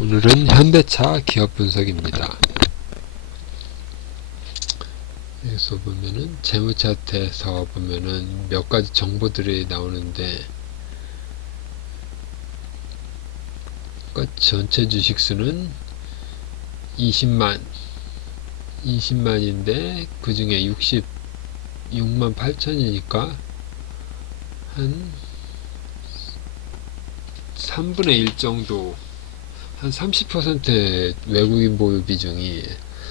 오늘은 현대차 기업 분석입니다. 여기서 보면은 재무 차트에서 보면은 몇 가지 정보들이 나오는데, 그러니까 전체 주식수는 20만인데 그 중에 66만 8천이니까 한 3분의 1 정도, 한 30% 외국인 보유 비중이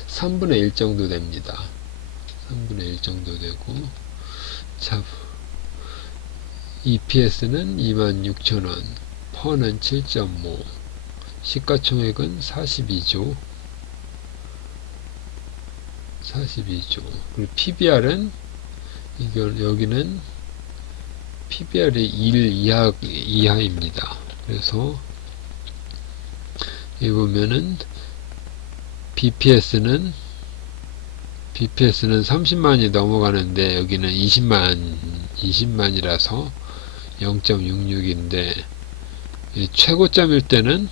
3분의 1 정도 됩니다. 3분의 1 정도 되고, 자, EPS는 26,000원, 퍼는 7.5, 시가총액은 42조, 그리고 PBR은, 여기는 PBR이 1 이하입니다. 그래서, 여기 보면은, BPS는 30만이 넘어가는데, 여기는 20만이라서 0.66인데, 최고점일 때는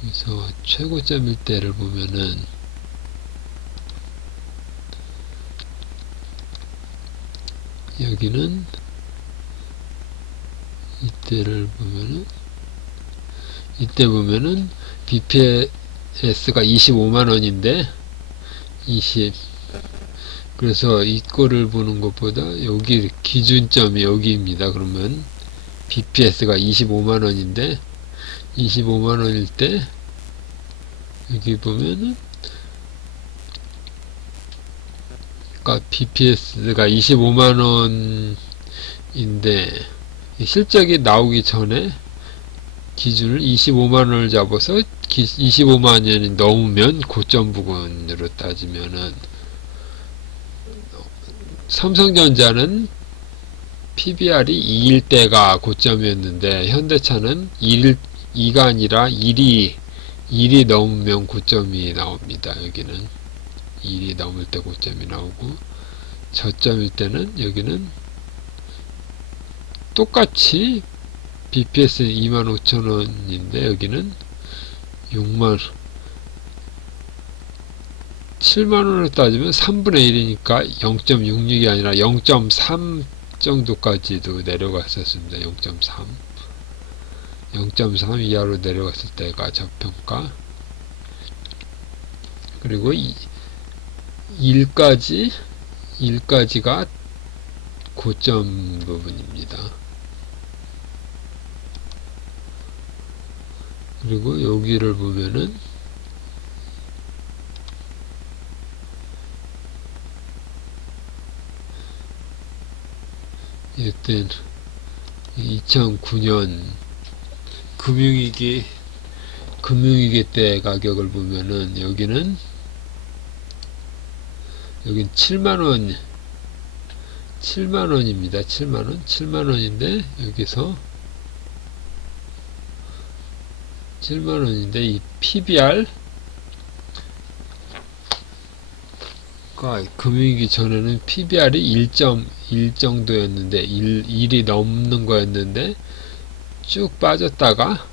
그래서 최고점일 때를 보면은 여기는 이때 보면은 BPS가 25만원인데 그래서 이거를 보는 것보다 여기 기준점이 여기입니다. 그러면 BPS가 25만원인데 25만원일 때 여기 보면은 그러니까 BPS가 25만원인데 실적이 나오기 전에 기준을 25만원을 잡아서 25만원이 넘으면 고점 부근으로 따지면은 삼성전자는 PBR이 2일 때가 고점이었는데 현대차는 2가 아니라 1이 넘으면 고점이 나옵니다. 여기는 1이 넘을 때 고점이 나오고, 저점일 때는 여기는 똑같이 BPS는 25,000원인데 여기는 7만원을 따지면 3분의 1이니까 0.66이 아니라 0.3 정도까지도 내려갔었습니다. 0.3 이하로 내려갔을 때가 저평가. 그리고 1까지가 고점 부분입니다. 그리고 여기를 보면은 이때 2009년 금융위기 때 가격을 보면은 여긴 7만원입니다. 7만원인데 여기서 7만원인데 이 PBR 금융위기 전에는 PBR이 1.1 정도였는데 1이 넘는 거였는데 쭉 빠졌다가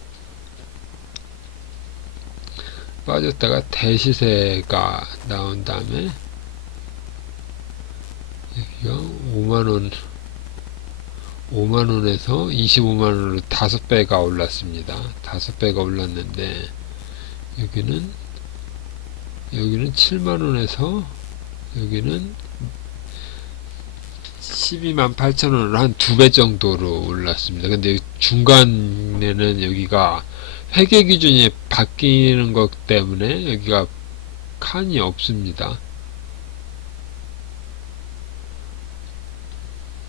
대시세가 나온 다음에 여기가 5만원에서 25만원으로 5배가 올랐습니다. 5배가 올랐는데 여기는 7만원에서 여기는 12만 8천원으로 한 2배 정도로 올랐습니다. 근데 중간에는 여기가 회계 기준이 바뀌는 것 때문에 여기가 칸이 없습니다.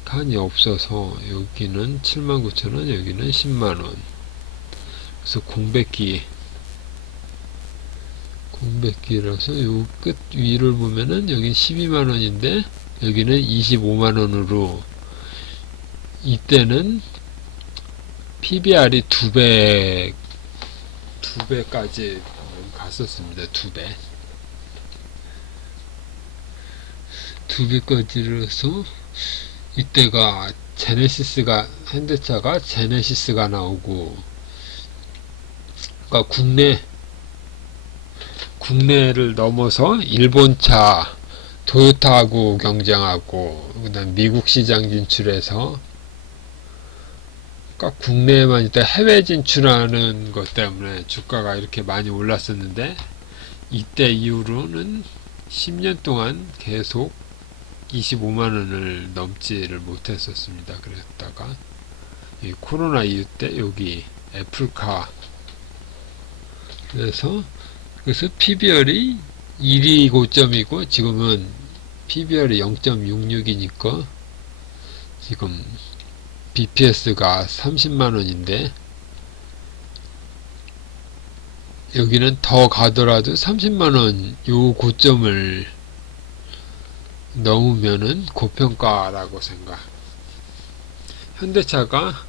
칸이 없어서 여기는 79,000원, 여기는 10만원. 그래서 공백기라서 요 끝 위를 보면은 여기 12만원인데 여기는 25만원으로 이때는 PBR이 2배까지 갔었습니다. 2배까지라서 이때가 제네시스가 현대차가 제네시스가 나오고, 그러니까 국내를 넘어서 일본차 토요타하고 경쟁하고, 그다음 미국 시장 진출해서, 그러니까 국내에만 있다 해외 진출하는 것 때문에 주가가 이렇게 많이 올랐었는데, 이때 이후로는 10년 동안 계속 25만원을 넘지를 못했었습니다. 그랬다가 이 코로나 이후 때 여기 애플카, 그래서 PBR이 1위 고점이고 지금은 PBR이 0.66이니까 지금 BPS가 30만원인데, 여기는 더 가더라도 30만원 요 고점을 넘으면은 고평가라고 생각. 현대차가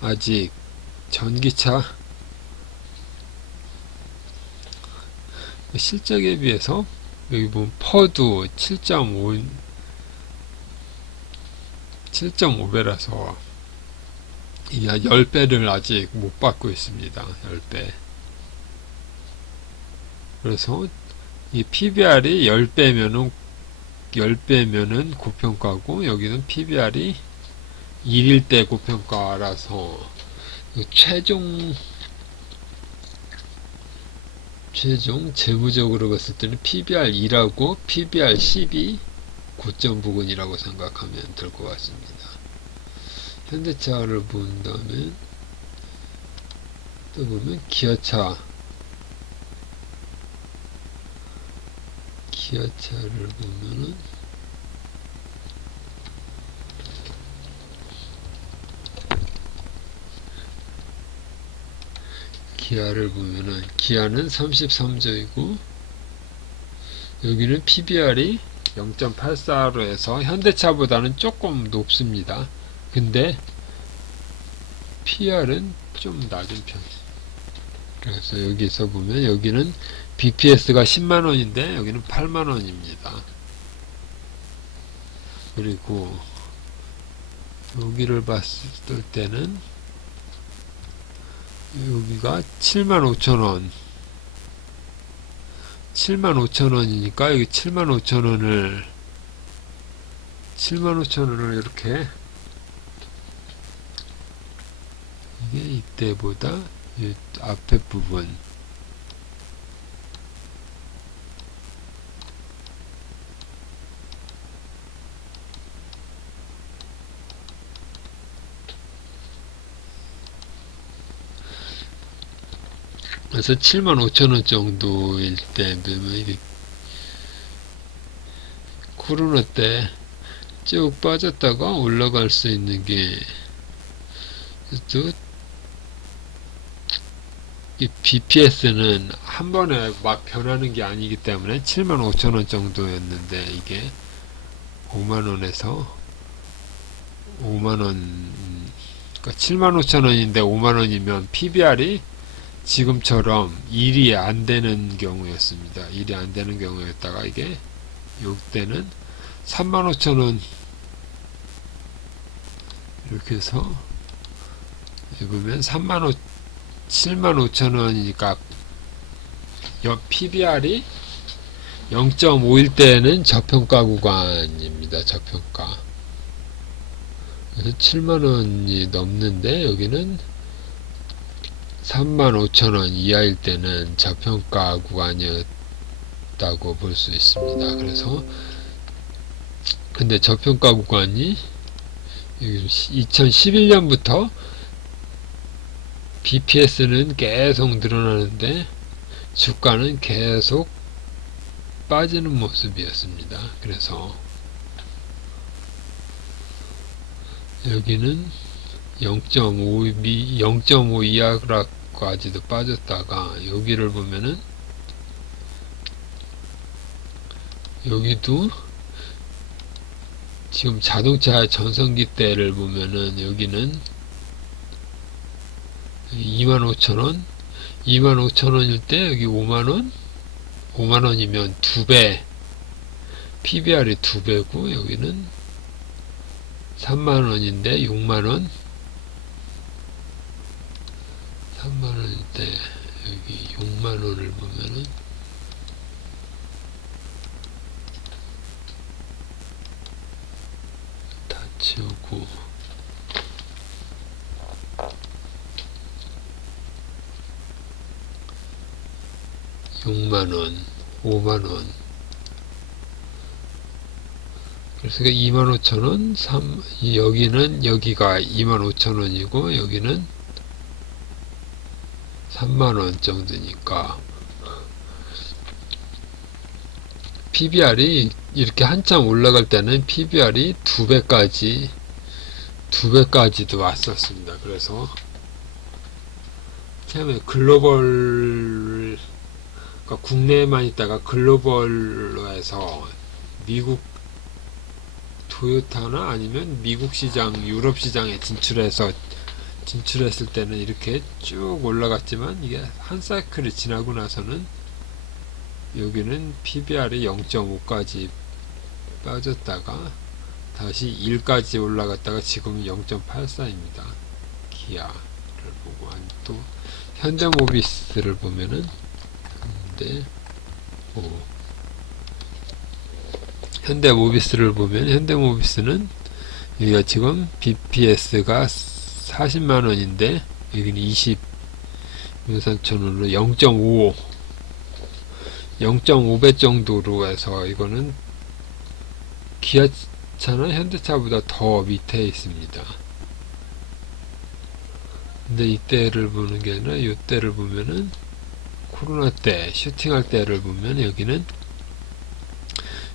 아직 전기차 실적에 비해서 여기 보면 퍼도 7.5배라서 이 10배를 아직 못 받고 있습니다. 10배. 그래서 이 PBR이 10배면은 고평가고, 여기는 PBR이 1일 때 고평가라서 최종 재무적으로 봤을 때는 PBR 2라고 PBR 10이 고점 부근이라고 생각하면 될 것 같습니다. 현대차를 본다면 또 보면 기아차를 보면은 기아는 33조이고 여기는 PBR이 0.84로 해서 현대차보다는 조금 높습니다. 근데 PR은 좀 낮은 편. 그래서 여기서 보면 여기는 BPS가 10만원인데 여기는 8만원입니다. 그리고 여기를 봤을 때는 여기가 75,000원 75,000원이니까 여기 75,000원을 이렇게, 이게 이때보다 이 앞에 부분 그래서 75,000원 정도일 때 되면 코로나 때 쭉 빠졌다가 올라갈 수 있는 게, 또 이 BPS는 한 번에 막 변하는 게 아니기 때문에 75,000원 정도였는데 이게 5만원에서 5만원, 그러니까 75,000원인데 5만원이면 PBR이 지금처럼 1이 안 되는 경우였습니다. 1이 안 되는 경우였다가 이게 요때는 35,000원 이렇게 해서 보면 75,000원이니까 PBR이 0.5일 때는 저평가 구간입니다. 저평가. 그래서 7만원이 넘는데 여기는 35,000원 이하일 때는 저평가 구간이었다고 볼 수 있습니다. 그래서 근데 저평가 구간이 2011년부터 BPS는 계속 늘어나는데 주가는 계속 빠지는 모습이었습니다. 그래서 여기는 0.5 이하까지도 빠졌다가 여기를 보면은 여기도 지금 자동차 전성기 때를 보면은 여기는 25,000원 25,000원일 때 여기 5만원 5만원이면 2배 PBR이 2배고 여기는 3만원인데 6만원 3만원인데 여기 6만원을 보면은 다 치우고 6만원 5만원 그래서 25,000원 여기는 여기가 25,000원이고 여기는 3만원 정도니까 PBR이 이렇게 한참 올라갈 때는 PBR이 2배까지도 왔었습니다. 그래서 처음에 글로벌 그러니까 국내에만 있다가 글로벌로 해서 미국 토요타나 아니면 미국 시장, 유럽 시장에 진출했을 때는 이렇게 쭉 올라갔지만 이게 한 사이클이 지나고 나서는 여기는 PBR이 0.5까지 빠졌다가 다시 1까지 올라갔다가 지금 0.84입니다. 기아를 보고 또 현대모비스를 보면은 현대모비스를 보면 현대모비스는 여기가 지금 BPS가 40만원인데 여기는 23,000원으로 0.5배 정도로 해서 이거는 기아차나 현대차보다 더 밑에 있습니다. 근데 이때를 보는 게 아니라 이때를 보면은 코로나 때 슈팅할 때를 보면 여기는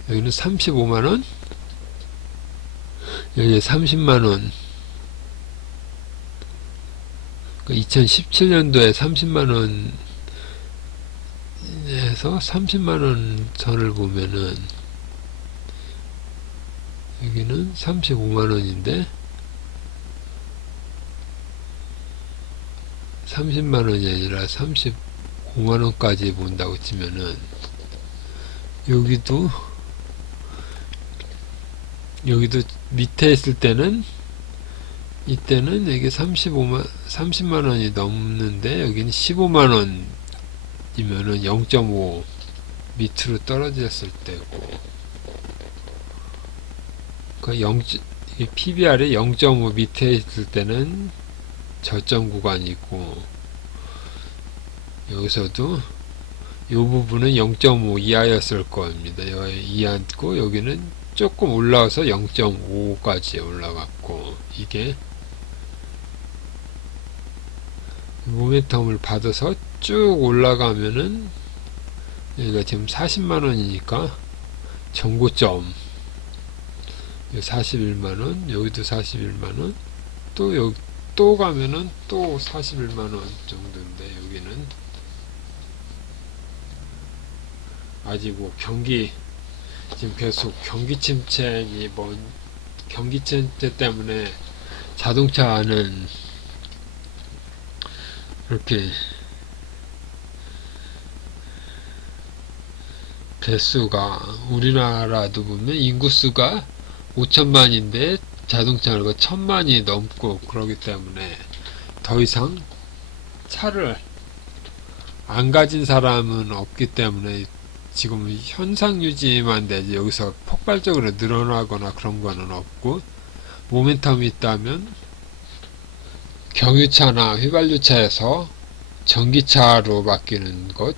35만원 여기 30만원 2017년도에 30만원 에서 30만원 선을 보면은 여기는 35만원인데 30만원이 아니라 35만원까지 본다고 치면은 여기도 밑에 있을 때는 이때는 여기 30만원이 넘는데 여기는 15만원 이면은 0.5 밑으로 떨어졌을 때고 PBR이 0.5 밑에 있을 때는 저점 구간이고 여기서도 이 부분은 0.5 이하였을 겁니다. 이하고 여기는 조금 올라와서 0.5까지 올라갔고 이게 모멘텀을 받아서 쭉 올라가면은 여기가 지금 40만원이니까 전고점 41만원 여기도 41만원 또 가면은 또 41만원 정도인데 여기는 아직 뭐 지금 계속 경기 침체 때문에 자동차는 이렇게 대수가 우리나라도 보면 인구수가 5천만인데 자동차가 1,000만이 넘고 그러기 때문에 더 이상 차를 안 가진 사람은 없기 때문에 지금 현상 유지만 되지 여기서 폭발적으로 늘어나거나 그런 거는 없고 모멘텀이 있다면 경유차나 휘발유차에서 전기차로 바뀌는 것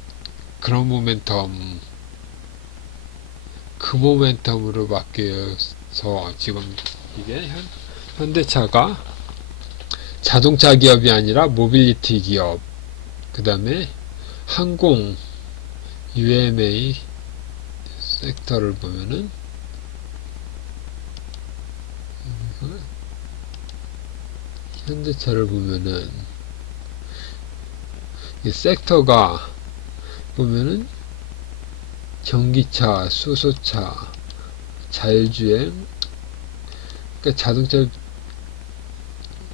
그런 모멘텀 그 모멘텀으로 바뀌어서 지금 이게 현대차가 자동차 기업이 아니라 모빌리티 기업 그 다음에 항공 UMA 섹터를 보면은 현대차를 보면은 이 섹터가 보면은 전기차, 수소차, 자율주행 그러니까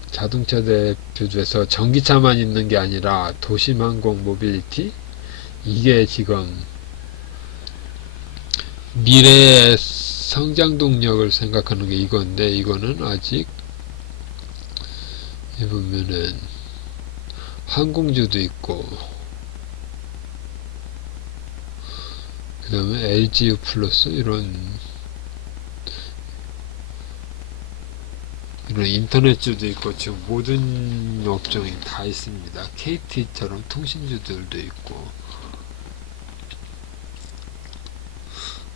자동차 대표주에서 전기차만 있는 게 아니라 도심항공 모빌리티 이게 지금 미래의 성장 동력을 생각하는 게 이건데, 이거는 아직 보면은 항공주도 있고, 그 다음에 LGU 플러스 이런 인터넷주도 있고, 지금 모든 업종이 다 있습니다. KT처럼 통신주들도 있고.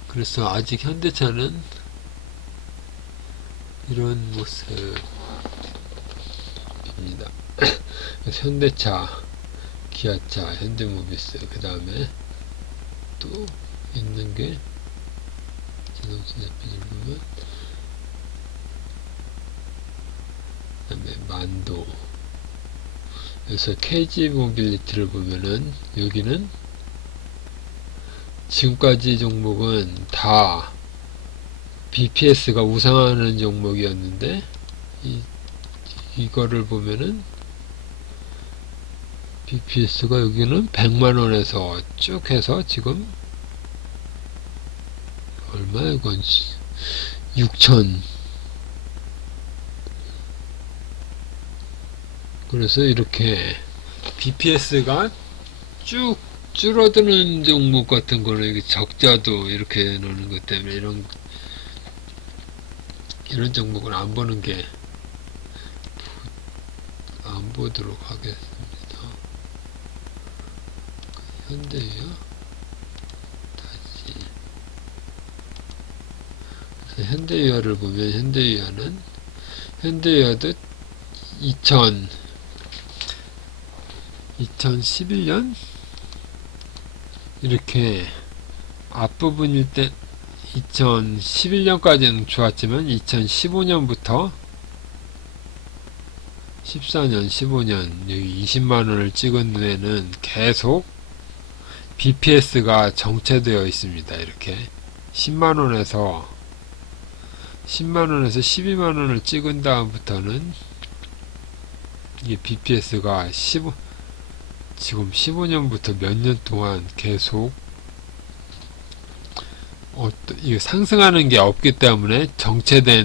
그래서 아직 현대차는 이런 모습입니다. 현대차, 기아차, 현대모비스, 그 다음에 또 있는 게 자동차 대표를 보면, 그 다음에 만도. 그래서 KG 모빌리티를 보면은 여기는 지금까지 종목은 다 BPS가 우상하는 종목이었는데, 이거를 보면은 BPS가 여기는 100만원에서 쭉 해서 지금 얼마야 이건, 6천. 그래서 이렇게 BPS가 쭉 줄어드는 종목 같은 거는 이게 적자도 이렇게 넣는 것 때문에 이런 종목은 안 보는 게, 안 보도록 하겠습니다. 현대유요. 다시. 현대유화를 보면 현대유화도 2011년 이렇게 앞부분일 때 2011년까지는 좋았지만 2015년부터 14년, 15년 여기 20만원을 찍은 후에는 계속 BPS가 정체되어 있습니다. 이렇게 10만원에서 12만원을 찍은 다음부터는 이게 BPS가 지금 15년부터 몇 년 동안 계속 이게 상승하는 게 없기 때문에 정체되어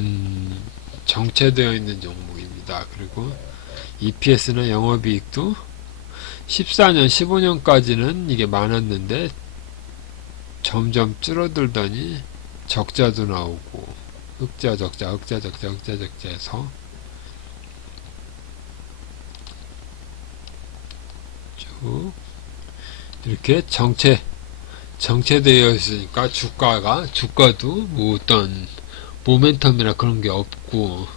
있는 종목입니다. 그리고 EPS나 영업이익도 14년, 15년까지는 이게 많았는데 점점 줄어들더니 적자도 나오고 흑자 해서 쭉 이렇게 정체되어 있으니까 주가도 뭐 어떤 모멘텀이나 그런 게 없고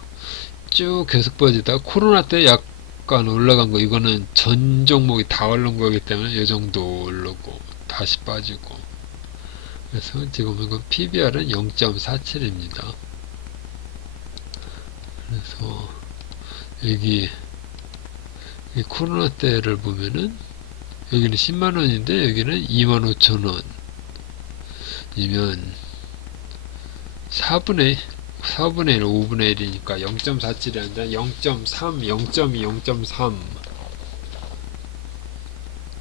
쭉 계속 빠지다가 코로나 때 약간 올라간 거, 이거는 전 종목이 다 오른 거기 때문에 이 정도 오르고 다시 빠지고. 그래서 지금 이건 PBR은 0.47입니다. 그래서 여기 코로나 때를 보면은 여기는 10만원인데 여기는 25,000원 이면 4분의 1, 5분의 1이니까 0.47이 아니라 0.3, 0.2, 0.3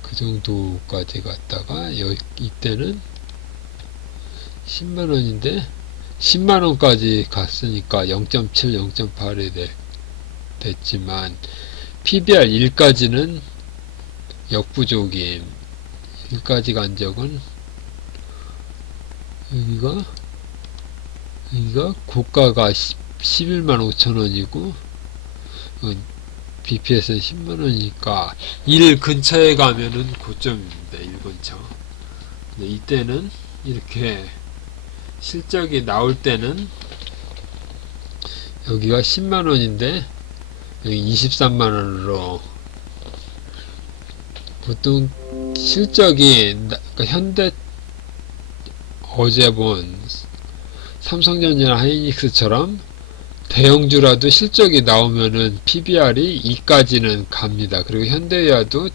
그 정도까지 갔다가 이때는 10만원인데 10만원까지 갔으니까 0.7, 0.8이 됐지만 PBR 1까지는 역부족임. 1까지 간 적은 여기가 고가가 11만 5천원이고 BPS는 10만원이니까 1 근처에 가면은 고점입니다. 1 근처. 근데 이때는 이렇게 실적이 나올 때는 여기가 10만원인데 여기 23만원으로 보통 실적이 현대 어제 본 삼성전자나 하이닉스처럼 대형주라도 실적이 나오면은 PBR이 2까지는 갑니다. 그리고 현대야도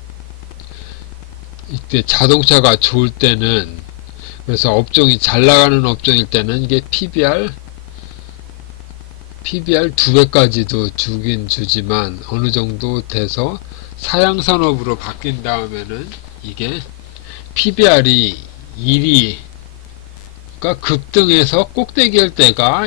이때 자동차가 좋을 때는, 그래서 업종이 잘 나가는 업종일 때는 이게 PBR 2배까지도 주긴 주지만 어느 정도 돼서 사양산업으로 바뀐 다음에는 이게 PBR이 1이 보니까 급등해서 꼭대기 할 때가